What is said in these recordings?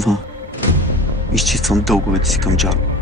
това изчиствам дълговете си към Джаро.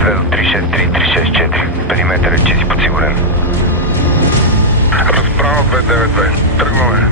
до 363-364. Периметър е чист и подсигурен. Разправа 292. Тръгваме.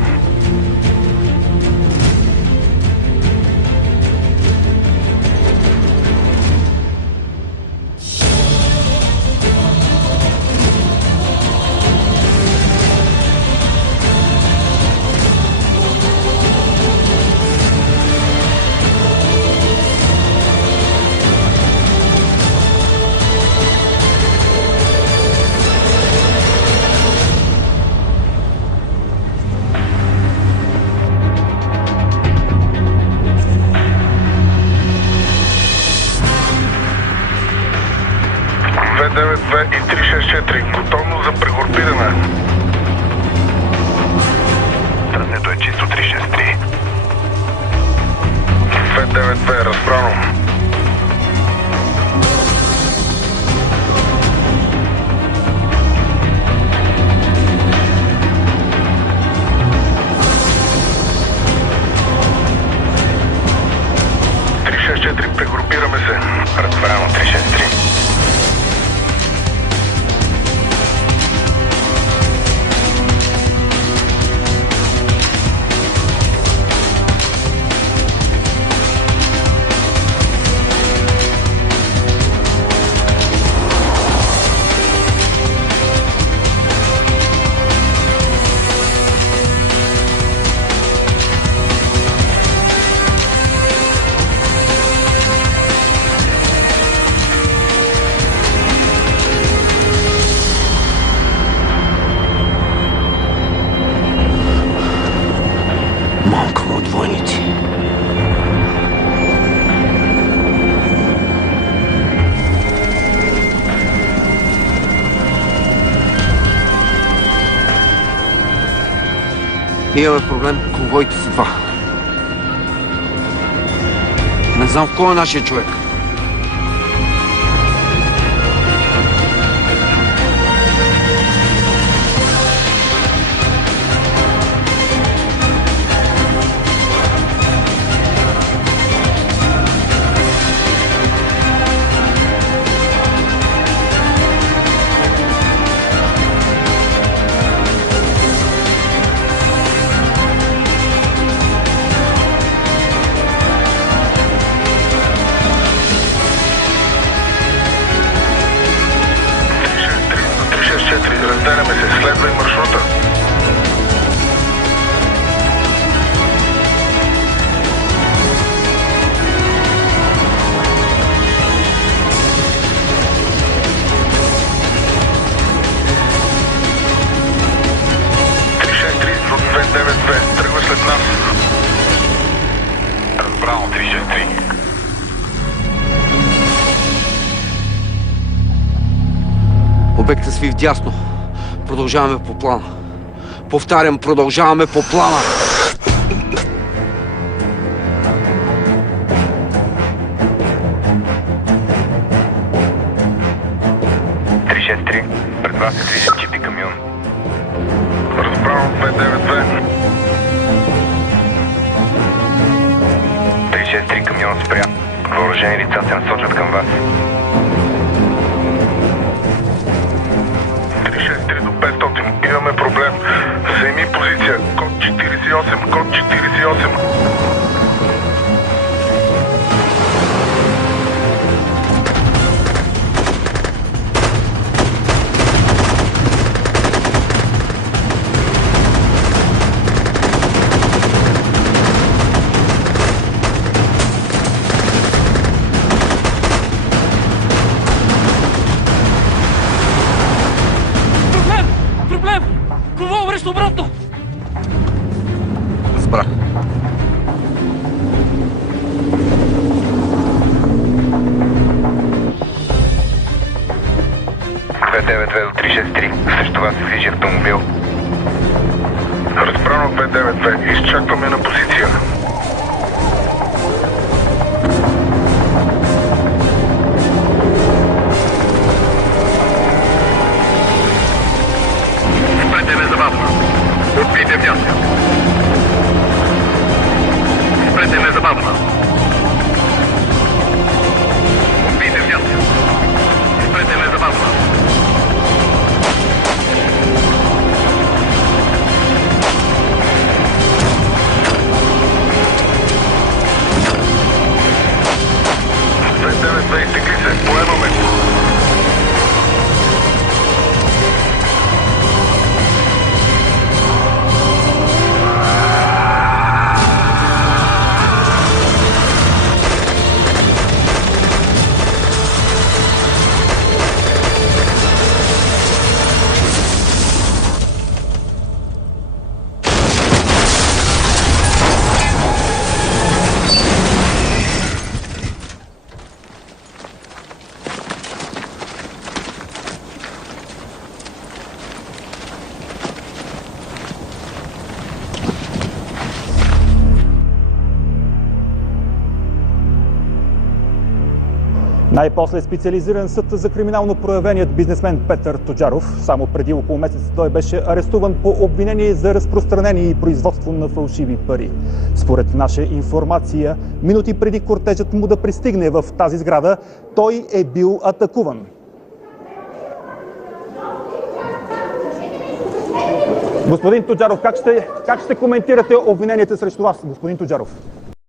И 364. Готовно за прегрупиране. Тръснето е чисто 363. 292. Разбрано. Прегрупираме се. Разбрано 363. Малко от войници. Имаме проблем, конвоите са два. Не знам в кой е нашия човек. Обектът сви вдясно. Продължаваме по плана. Повтарям, продължаваме по плана. Пред вас се движат джип и камион. Разбрано 292. 363 камион спря. Въоръжени лица се насочат към вас. 363 до 500. Имаме проблем. Заеми позиция. Код 48. Код 48. Проблем! Конвой връща обратно! Разбрах. до 363. Срещу вас се движи автомобил. Разбрано 292. Изчакваме на позиция. Спрете незабавно. Отбийте място. Спрете незабавно. Отбийте място. Спрете незабавно. Изтегли се. Поемаме. Най-после специализиран съд за криминално проявеният бизнесмен Петър Тоджаров. Само преди около месец той беше арестуван по обвинение за разпространение и производство на фалшиви пари. Според наша информация, минути преди кортежът му да пристигне в тази сграда, той е бил атакуван. Господин Тоджаров, как ще коментирате обвиненията срещу вас, господин Тоджаров?